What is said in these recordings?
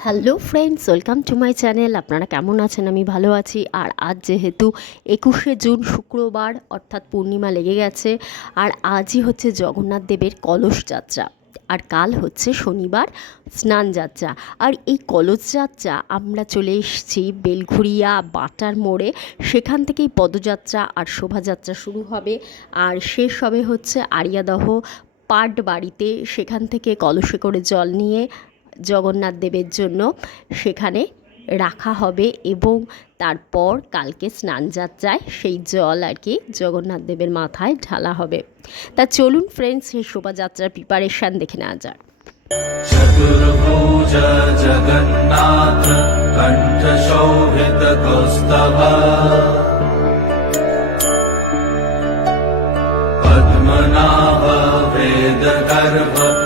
Hello friends, welcome to my channel. আপনারা কেমন আছেন? আমি ভালো আছি। আর আজ যেহেতু একুশে জুন শুক্রবার, অর্থাৎ পূর্ণিমা লেগে গেছে, আর আজই হচ্ছে জগন্নাথ দেবের কলস যাত্রা। আর কাল হচ্ছে শনিবার স্নান যাত্রা। আর এই কলস যাত্রা আমরা চলে এসেছি বেলঘুরিয়া বাটার মোড়ে। সেখান থেকেই পদযাত্রা আর শোভাযাত্রা শুরু হবে। আর শেষ হবে হচ্ছে আরিয়াদহ পাট বাড়িতে সেখান থেকে কলসে করে জল নিয়ে জগন্নাথ দেবের জন্য সেখানে রাখা হবে এবং তারপর কালকে স্নান যাত্রায় সেই জল আর কি জগন্নাথ দেবের মাথায় ঢালা হবে। তা চলুন ফ্রেন্ডস সেই শোভাযাত্রার প্রিপারেশান দেখে নেওয়া যাক। পদ্মনাভ বেদ গর্ভ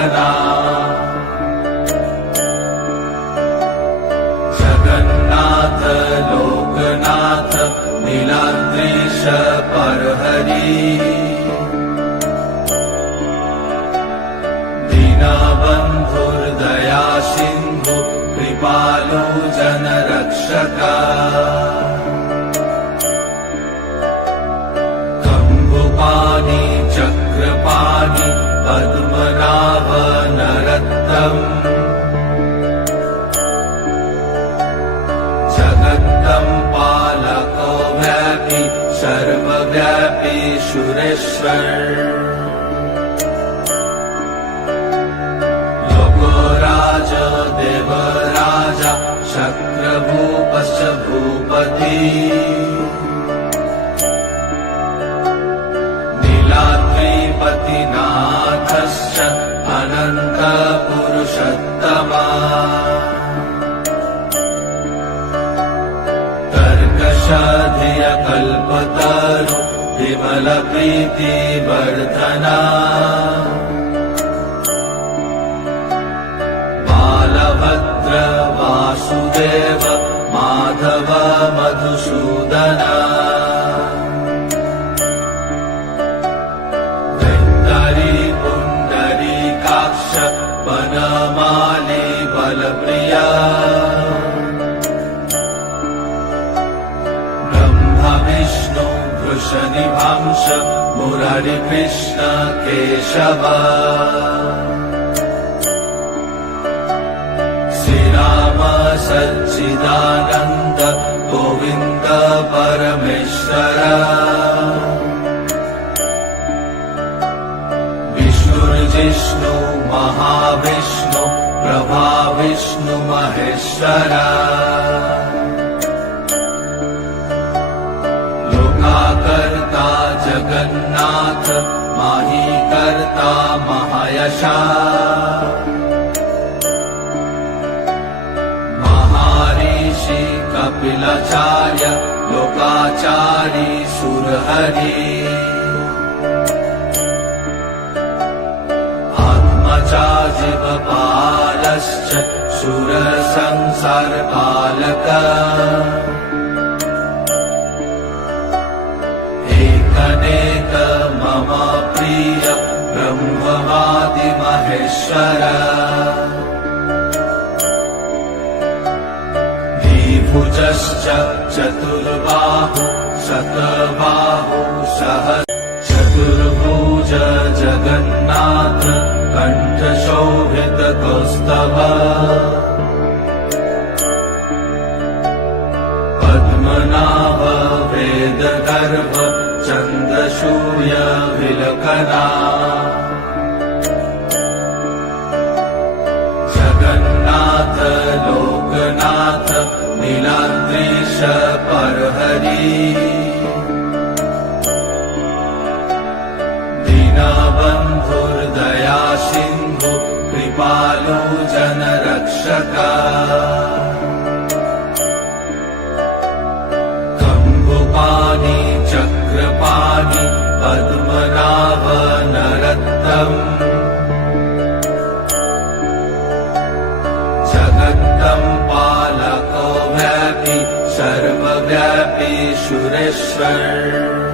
विलकना जगन्नाथ लोकनाथ नीलाद्रीश परहरी। दीनबन्धुर्दया सिन्धु कृपालु जनरक्षका। कम्बुपाणि चक्रपाणि पद्मनाभ नरत्तम् जगत्तं पालको व्यापि सर्वव्यापी सुरेश्वर लोकोराज देवराज भूपति। नीलाद्रिपतिनाथश्च अनन्तपुरुषोत्तमा कर्कषधियकल्पतरु विमलप्रीतिवर्धना। बालभद्र वासुदेव बलप्रिया। ब्रह्म विष्णु वृषनिभांश मुररिकृष्ण केशव। श्रीराम सच्चिदानन्द गोविन्द परमेश्वर। विष्णुर्जिष्णु महाविष्णु प्रभाविष्णु महेश्वर। लोकाकर्ता जगन्नाथ माही कर्ता महायशा। महाऋषि कपिलाचार्य लोकाचारी सुरहरि जीवपालश्च सुरसंसारपालक। एकनेक मम प्रिय ब्रह्मवादि महेश्वर द्विभुजश्च चतुर्बाहु वेदगर्भ चन्द्रशूय विलकना जगन्नाथ लोकनाथ नीलाद्रीश परहरी। दीनबन्धुर्दया सिन्धु कृपालु जनरक्षका सुरेश्वर